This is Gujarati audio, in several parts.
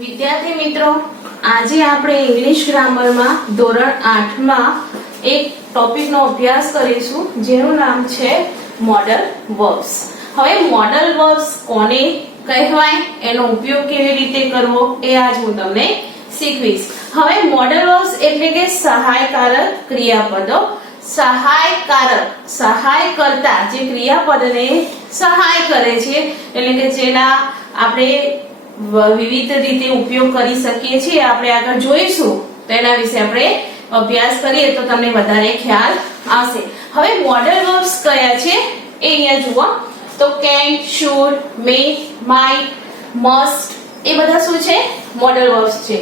વિદ્યાર્થી મિત્રો, આજે આપણે ઇંગ્લિશ ગ્રામરમાં ધોરણ 8 માં એક ટોપિકનો અભ્યાસ કરીશું જેનું નામ છે મોડલ વર્બ્સ. હવે મોડલ વર્બ્સ કોને કહેવાય, એનો ઉપયોગ કેવી રીતે કરવો એ આજ હું તમને શીખવીશ. હવે મોડલ વર્બ્સ એટલે કે સહાયકારક ક્રિયાપદો. સહાય કરતા જે ક્રિયાપદને સહાય કરે છે એટલે કે જેના આપણે વિવિધ રીતે ઉપયોગ કરી શકીએ છીએ, આપણે આગળ જોઈશું તો એના વિશે આપણે અભ્યાસ કરીએ તો તમને વધારે ખ્યાલ આવશે. હવે મોડલ વર્બ્સ કયા છે એ અહીંયા જુઓ તો can, should, may, might, must એ બધા શું છે? મોડલ વર્બ્સ છે.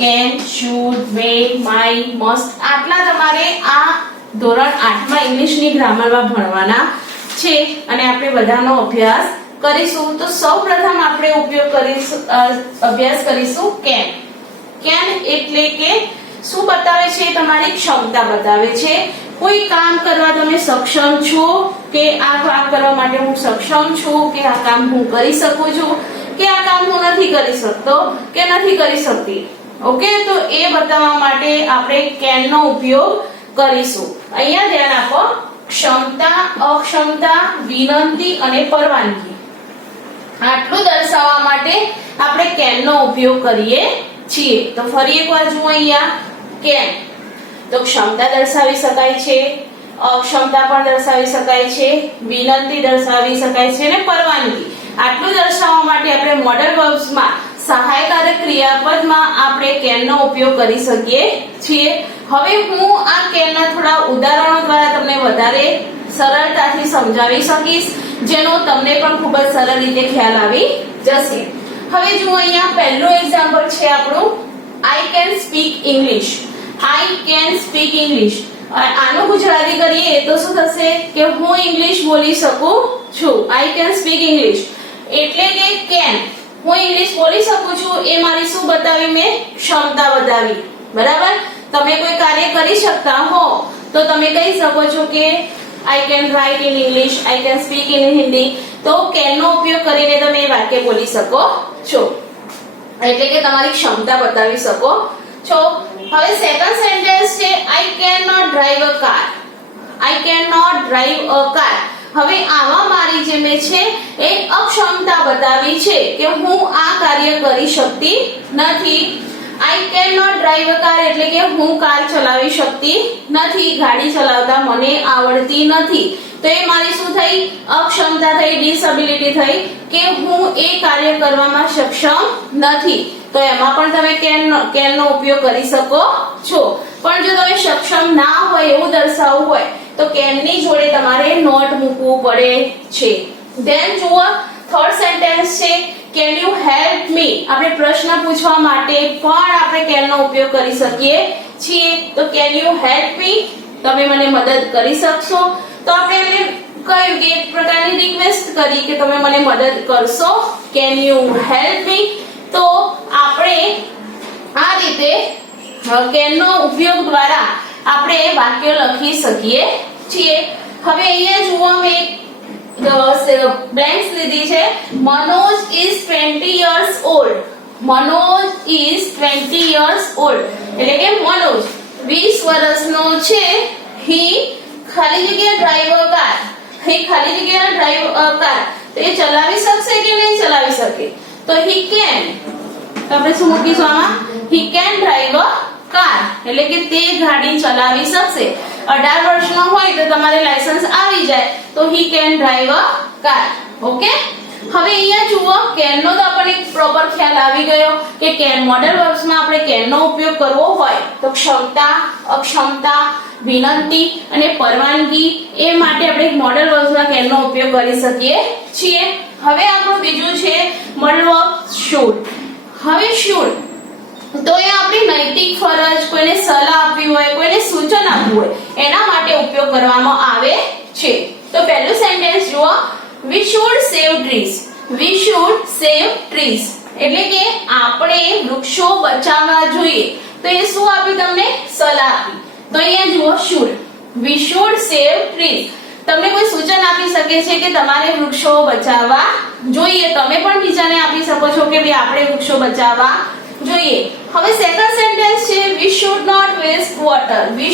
can, should, may, might, must આટલા તમારે આ ધોરણ 8 માં ઇંગ્લિશની ગ્રામરમાં ભણવાના છે અને આપણે બધાનો અભ્યાસ કરીશું. તો સૌપ્રથમ આપણે અભ્યાસ કરીશું can. can એટલે કે શું બતાવે છે? તમારી ક્ષમતા બતાવે છે. કોઈ કામ કરવા તમે સક્ષમ છો કે આ કામ કરવા માટે હું સક્ષમ છું, કે આ કામ હું કરી શકું છું, કે આ કામ હું નથી કરી શકતો કે નથી કરી શકતી. ઓકે, તો એ બતાવવા માટે આપણે can નો ઉપયોગ કરીશું. અહીંયા ધ્યાન આપો, ક્ષમતા, અક્ષમતા, વિનંતી અને પરવાનગી આટલું દર્શાવવા માટે આપણે can નો ઉપયોગ કરીએ છીએ. તો ફરી એકવાર જુઓ અહીંયા can તો ક્ષમતા દર્શાવી શકાય છે, અક્ષમતા પણ દર્શાવી શકાય છે, વિનંતી દર્શાવી શકાય છે અને પરવાનગી આટલું દર્શાવવા માટે આપણે મોડલ વર્બ્સમાં સહાયકારક ક્રિયાપદમાં આપણે can નો ઉપયોગ કરી શકીએ છીએ. હવે હું આ can ના થોડા ઉદાહરણો દ્વારા તમને વધારે સરળતાથી સમજાવી શકીશ, જેનો તમને પણ ખૂબ જ સરળ રીતે ખ્યાલ આવી જશે. હવે જુઓ અહીંયા પહેલું એક્ઝામ્પલ છે આપણું I can speak English. I can speak English. આનું ગુજરાતી કરીએ તો શું થશે કે હું ઇંગ્લિશ બોલી શકું છું. I can speak English એટલે કે can હું ઇંગ્લિશ બોલી શકું છું એ મારી શું બતાવી? મેં ક્ષમતા બતાવી. બરાબર? તમે કોઈ કાર્ય કરી શકતા હો તો તમે કહી શકો છો કે I can write in English, I can speak in Hindi. તો can નો ઉપયોગ કરીને તમે એ વાક્ય બોલી શકો છો, એટલે કે તમારી ક્ષમતા બતાવી શકો છો. હવે સેકન્ડ સેન્ટેન્સ છે I cannot drive a car. I cannot drive a car. હવે આમાં મારી જે મેં છે એ અક્ષમતા બતાવી છે કે હું આ કાર્ય કરી શકતી નથી. I cannot drive a car એટલે કે હું કાર ચલાવી શકતી નથી, ગાડી ચલાવતા મને આવડતી નથી. તો એ મારી શું થઈ? અક્ષમતા થઈ, ડિસેબિલિટી થઈ કે હું એ કાર્ય કરવામાં સક્ષમ નથી. તો એમાં પણ તમે can નો ઉપયોગ કરી શકો છો. પણ જો તમે સક્ષમ ના હોય એવું દર્શાવવું હોય તો can ની જોડે તમારે not મૂકવું પડે છે. ધેન જુઓ થર્ડ સેન્ટેન્સ છે can you help me. આપણે પ્રશ્ન પૂછવા માટે પણ આપણે can નો ઉપયોગ કરી શકીએ છીએ. તો can you help me, તમે મને મદદ કરી શકશો. તો આપણે એમને કહ્યું કે એક પ્રકારની રિક્વેસ્ટ કરી કે તમે મને મદદ કરશો, can you help me. તો આપણે આ રીતે can નો ઉપયોગ દ્વારા આપણે વાક્યો લખી શકીએ છીએ. હવે અહીંયા જુઓ મેં બ્લેન્ક્સ લીધી છે. Manoj is 20 years old. Manoj is 20 years old એટલે કે મનોજ 20 વર્ષનો છે. he ખાલી જગ્યા ડ્રાઈવ અ કાર. he ખાલી જગ્યા ડ્રાઈવ અ કાર. તો એ ચલાવી શકશે કે નહીં ચલાવી શકે? તો he can. તો આપણે શું મૂકીશું આમાં? he can drive a car એટલે કે તે ગાડી ચલાવી શકશે. 18 વર્ષનો હોય તો તમારે લાયસન્સ આવી જાય તો he can drive a car. Okay, હવે અહીંયા જુઓ can નો તો આપણને એક પ્રોપર ખ્યાલ આવી ગયો કે can મોડલ વર્બ્સમાં આપણે can નો ઉપયોગ કરવો હોય તો ક્ષમતા, અક્ષમતા, વિનંતી અને પરવાનગી એ માટે આપણે મોડલ વર્બ્સમાં can નો ઉપયોગ કરી શકીએ છીએ. હવે આપણું બીજું છે મોડલ વર્બ should. હવે should તો એ આપણી નૈતિક ફરજ, કોઈને સલાહ આપવી હોય, કોઈને સૂચન આપવું હોય એના માટે ઉપયોગ કરવામાં આવે છે. તો પહેલું સેન્ટેન્સ જુઓ we should save trees. We should save trees એટલે કે આપણે વૃક્ષો બચાવવા જોઈએ. તો એ શું આપ્યું? તમને સલાહ આપી. તો અહીંયા જુઓ should, we should save trees. તમને કોઈ સૂચન આપી શકે છે કે તમારે વૃક્ષો બચાવવા જોઈએ, તમે પણ બીજાને આપી શકો છો કે ભાઈ આપણે વૃક્ષો બચાવવા જોઈએ. હવે સેકન્ડ સેન્ટેન્સ છે we should not waste water. we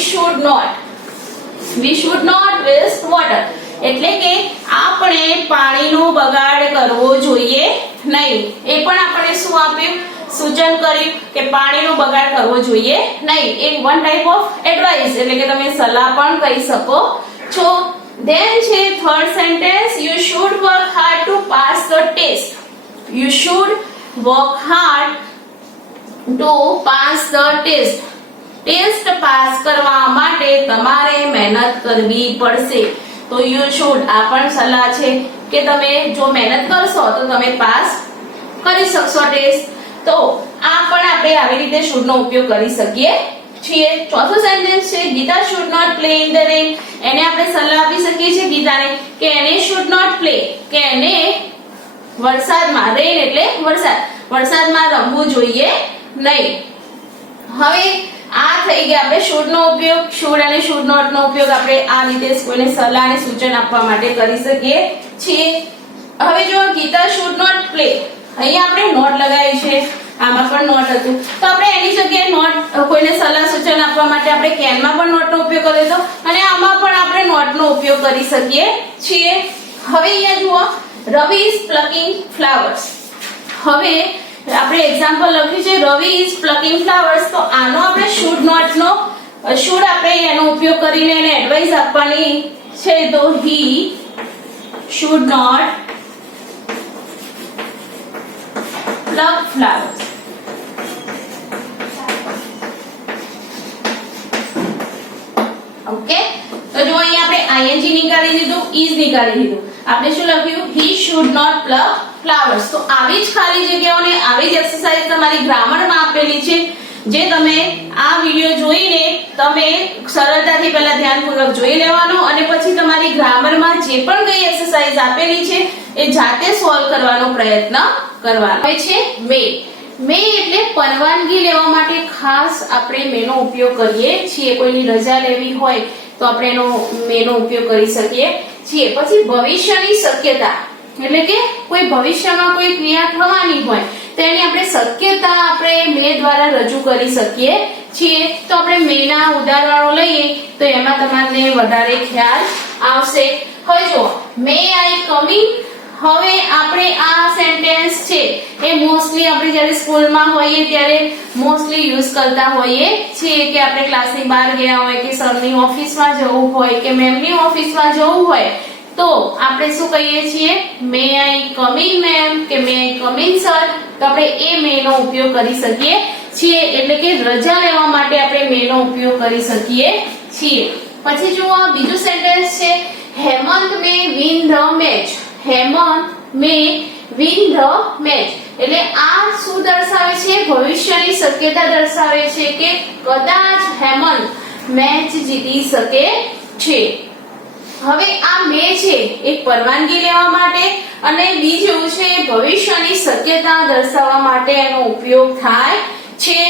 should not waste water એટલે કે આપણે પાણીનો બગાડ કરવો જોઈએ નહીં. એ પણ આપણે શું આપ્યું, સૂચન કર્યું કે પાણીનો બગાડ કરવો જોઈએ નહીં. એક વન ટાઈપ ઓફ એડવાઇસ એટલે કે તમે સલાહ પણ કહી શકો છો. Then છે third sentence you should work hard to pass the test. you should work hard to pass the test. Test pass કરવા માટે તમારે મહેનત કરવી પડશે. તો you should આ પણ સલાહ છે કે તમે જો મહેનત કરશો તો તમે પાસ કરી શકશો ટેસ્ટ. તો આ પણ આપણે આવી રીતે should નો ઉપયોગ કરી શકીએ છીએ. ચોથો સેન્ટેન્સ છે Gita should not play in the rain. એને આપણે સલાહ આપી શકીએ છીએ ગીતાને કે એને should not play કે એને વરસાદમાં, રેન એટલે વરસાદમાં રમવું જોઈએ નહીં. હવે આ થઈ ગયા આપણે should નો ઉપયોગ. should અને should not નો ઉપયોગ આપણે આ રીતે કોઈને સલાહ અને સૂચન આપવા માટે કરી શકીએ છીએ. હવે જો ગીતા should not play, અહીંયા આપણે નોટ લગાવી છે, આમાં પણ નોટ હતું, તો આપણે એની જગ્યાએ નોટ કોઈને સલાહ સૂચન આપવા માટે આપણે can માં પણ નોટનો ઉપયોગ કર્યો હતો અને આમાં પણ આપણે નોટનો ઉપયોગ કરી શકીએ છીએ. હવે અહીંયા જુઓ રવિ is plucking flowers. હવે આપણે એક્ઝામ્પલ લખ્યું છે રવિ is plucking flowers, તો આનો આપણે should not નો should આપણે એનો ઉપયોગ કરીને એને એડવાઇસ આપવાની છે. તો he should not pluck flowers. Okay, તો જો અહીંયા આપણે ing નીકાળી દીધું, is નીકાળી દીધું, આપણે શું લખ્યું he should not pluck flowers. તો આવી જ ખાલી જગ્યાઓને આવી જ એક્સરસાઇઝ તમારી ગ્રામરમાં આપેલી છે, જે તમે આ વિડિયો જોઈને તમે સરળતાથી પહેલા ધ્યાનપૂર્વક જોઈ લેવાનું અને પછી તમારી ગ્રામરમાં જે પણ કઈ એક્સરસાઇઝ આપેલી છે એ જાતે સોલ્વ કરવાનો પ્રયત્ન કરવાનો. હવે છે મે. મે એટલે પરવાનગી લેવા માટે ખાસ આપણે મેનો ઉપયોગ કરીએ છીએ. કોઈની રજા લેવી હોય તો આપણે એનો મેનો ઉપયોગ કરી શકીએ છીએ. પછી ભવિષ્યની શક્યતા એટલે કે કોઈ ભવિષ્યમાં કોઈ ક્રિયા થવાની હોય તેની આપણે શક્યતા આપણે મે દ્વારા રજૂ કરી શકીએ છીએ. તો આપણે મેના ઉદાહરણો લઈએ તો એમાં તમને વધારે ખ્યાલ આવશે. હવે જો મે આઈ કમિંગ. હવે આપણે આ સેન્ટેન્સ છે એ મોસ્ટલી આપણે જ્યારે સ્કૂલમાં હોઈએ ત્યારે મોસ્ટલી યુઝ કરતા હોઈએ છીએ કે આપણે ક્લાસની બહાર ગયા હોય કે સરની ઓફિસમાં જવું હોય કે મેમની ઓફિસમાં જવું હોય તો આપણે શું કહીએ છીએ મે આઈ કમિંગ મેમ કે મે આઈ કમિંગ સર. તો આપણે એ મે નો ઉપયોગ કરી શકીએ છીએ એટલે કે રજા લેવા માટે આપણે મે નો ઉપયોગ કરી શકીએ છીએ. પછી જુઓ બીજું સેન્ટેન્સ છે Hemant may win the match. Hemant may win the match એટલે આ શું દર્શાવે છે, ભવિષ્યની શક્યતા દર્શાવે છે કે કદાચ હેમંત મેચ જીતી શકે છે. હવે આ મે છે એક પરવાનગી લેવા માટે અને બીજું છે ભવિષ્યની શક્યતા દર્શાવવા માટે એનો ઉપયોગ થાય છે.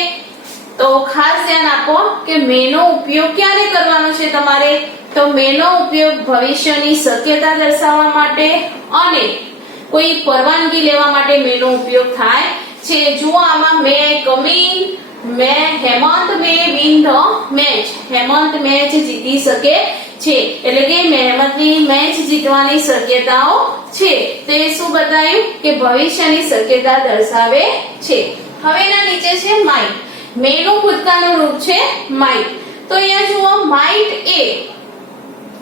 તો ખાસ ધ્યાન આપો કે મે નો ઉપયોગ ક્યારે કરવાનો છે તમારે, તો મે નો ઉપયોગ ભવિષ્યની શક્યતા દર્શાવવા માટે અને કોઈ પરવાનગી લેવા માટે મે નો ઉપયોગ થાય છે. જો આમાં may coming, may Hemant may win the match, Hemant match જીતી શકે છે એટલે કે હેમંતની મેચ જીતવાની શક્યતાઓ છે. તો એ શું બતાવ્યું કે ભવિષ્યની શક્યતા દર્શાવે છે. હવે એના નીચે છે માઇટ. મે નું ભૂતકાળનું રૂપ છે માઇટ. તો અહીંયા જુઓ માઇટ એ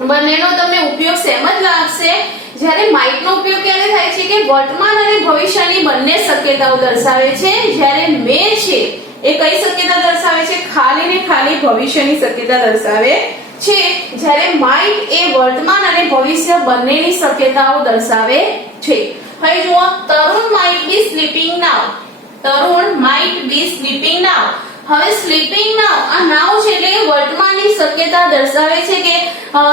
બંનેનો તમને ઉપયોગ સેમ જ લાગશે. જ્યારે માઇટ નો ઉપયોગ ક્યારે થાય છે કે વર્તમાન અને ભવિષ્યની બંને શક્યતાઓ દર્શાવે છે. જ્યારે મે છે એ કઈ શક્યતા દર્શાવે છે, ખાલી ને ખાલી ભવિષ્યની શક્યતા દર્શાવે છે. જ્યારે માઇટ એ વર્તમાન અને ભવિષ્ય બંનેની શક્યતાઓ દર્શાવે છે. હવે જુઓ Tarun might be sleeping now. Tarun might be sleeping now. હવે સ્લીપિંગ નાઉ આ નાઉ છે એટલે વર્તમાનની શક્યતા દર્શાવે છે કે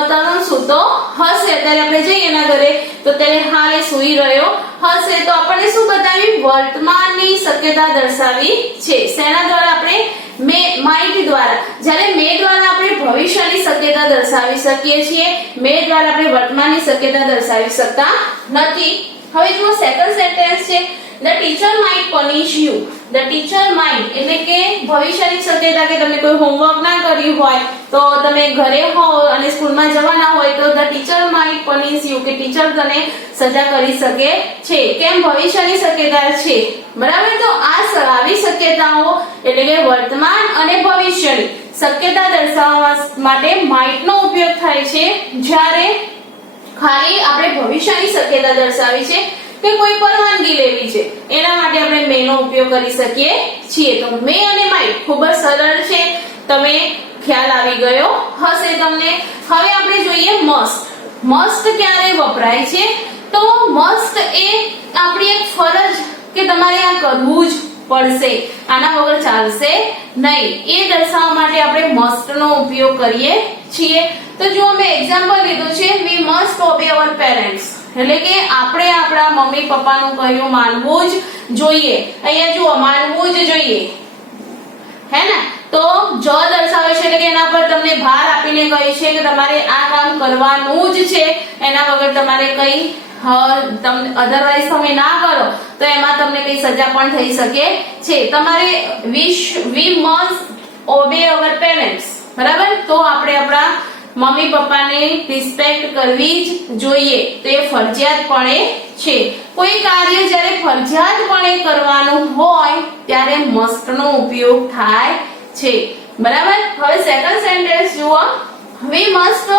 તરુણ સૂતો હશે. અત્યારે આપણે જઈએ એના ઘરે તો ત્યારે હાલે સૂઈ રહ્યો હશે. તો આપણને શું બતાવી, વર્તમાનની શક્યતા દર્શાવી છે. શેના દ્વારા આપણે માઇટ દ્વારા. જ્યારે મે દ્વારા આપણે ભવિષ્યની શક્યતા દર્શાવી શકીએ છીએ, મે દ્વારા આપણે વર્તમાનની શક્યતા દર્શાવી શકતા નથી. હવે જુઓ સેકન્ડ સેન્ટેન્સ છે the teacher might punish you. the teacher might એટલે કે ભવિષ્યની શક્યતા કે તમે કોઈ હોમવર્ક ના કર્યું હોય તો તમે ઘરે હો અને સ્કૂલમાં જવાના હોય તો the teacher might punish you કે ટીચર તને સજા કરી શકે છે. કેમ? ભવિષ્યની શક્યતા છે, બરાબર. તો આ આવી શક્યતાઓ એટલે કે વર્તમાન અને ભવિષ્યની શક્યતા દર્શાવવા માટે might નો ઉપયોગ થાય છે. જ્યારે ખાલી આપણે ભવિષ્યની શક્યતા દર્શાવી છે કે કોઈ પરવાનગી લેવી છે એના માટે આપણે મે નો ઉપયોગ કરી શકીએ છીએ. તો મે અને માઇટ ખૂબ જ સરળ છે, તમે ખ્યાલ આવી ગયો હશે તમને. હવે આપણે જોઈએ મસ્ટ. મસ્ટ ક્યારે વપરાય છે? તો મસ્ટ એ આપણી એક ફરજ કે તમારે આ કરવું જ પડશે, આના વગર ચાલશે નહીં, એ દર્શાવવા માટે આપણે મસ્ટ નો ઉપયોગ કરીએ છીએ. તો જો મેં એક્ઝામ્પલ લીધું છે we must obey our parents એટલે કે આપણે આપણા મમ્મી પપ્પાનું કહ્યું માનવું જ જોઈએ. અહીંયા જુઓ માનવું જ જોઈએ, હે ને? તો જો દર્શાવે છે એટલે કે એના પર તમને ભાર આપીને કહે છે કે તમારે આ કામ કરવાનું જ છે, એના વગર તમારે કઈ અધરવાઇઝ તમે ના કરો તો એમાં તમને કઈ સજા પણ થઈ શકે છે. તમારે we must obey our parents, બરાબર. તો આપણે આપણા મમ્મી પપ્પાને રિસ્પેક્ટ કરવી જ જોઈએ, તો એ ફરજિયાતપણે છે. કોઈ કાર્ય જ્યારે ફરજિયાતપણે કરવાનું હોય ત્યારે મસ્ટ નો ઉપયોગ થાય છે, બરાબર. હવે સેકન્ડ સેન્ટેન્સ જુઓ we must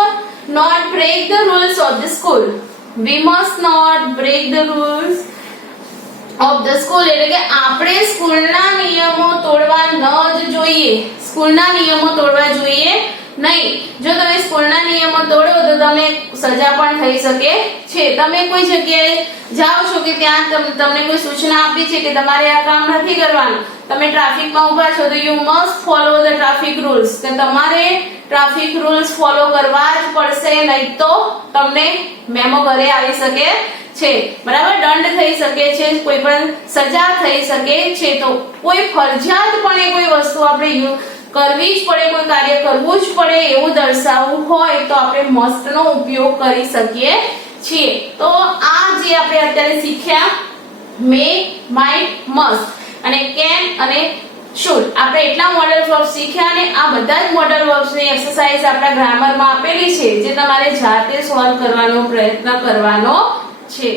not break the rules of the school. we must not break the rules of the school એટલે કે આપણે સ્કૂલના નિયમો તોડવા ન જ જોઈએ, સ્કૂલના નિયમો તોડવા જોઈએ નહીં. જો તમે સ્કૂલના નિયમો તોડો તો તમને સજા પણ થઈ શકે છે. તમે કોઈ જગ્યાએ જાઓ છો કે ત્યાં તમને કોઈ સૂચના આપી છે કે તમારે આ કામ નથી કરવાનું, તમે ટ્રાફિકમાં ઊભા છો તો you must follow the traffic rules, કે તમારે ટ્રાફિક રૂલ્સ ફોલો કરવા જ પડશે, નહીં તો તમને મેમો ઘરે આવી શકે છે, બરાબર. દંડ થઈ શકે છે, કોઈ પણ સજા થઈ શકે છે. તો કોઈ ફરજિયાતપણે કોઈ વસ્તુ આપણે કરવી જ પડે, કોઈ કાર્ય કરવું જ પડે એવું દર્શાવવું હોય તો આપણે મસ્ટ નો ઉપયોગ કરી શકીએ છીએ. તો આ જે આપણે અત્યારે શીખ્યા મે, માઇટ, મસ્ટ અને કેન અને શુડ, આપણે એટલા મોડલ વર્બ્સ શીખ્યા અને આ બધા જ મોડલ વર્બ્સની એક્સરસાઇઝ આપણા ગ્રામરમાં આપેલી છે જે તમારે જાતે સોલ્વ કરવાનો પ્રયત્ન કરવાનો છે.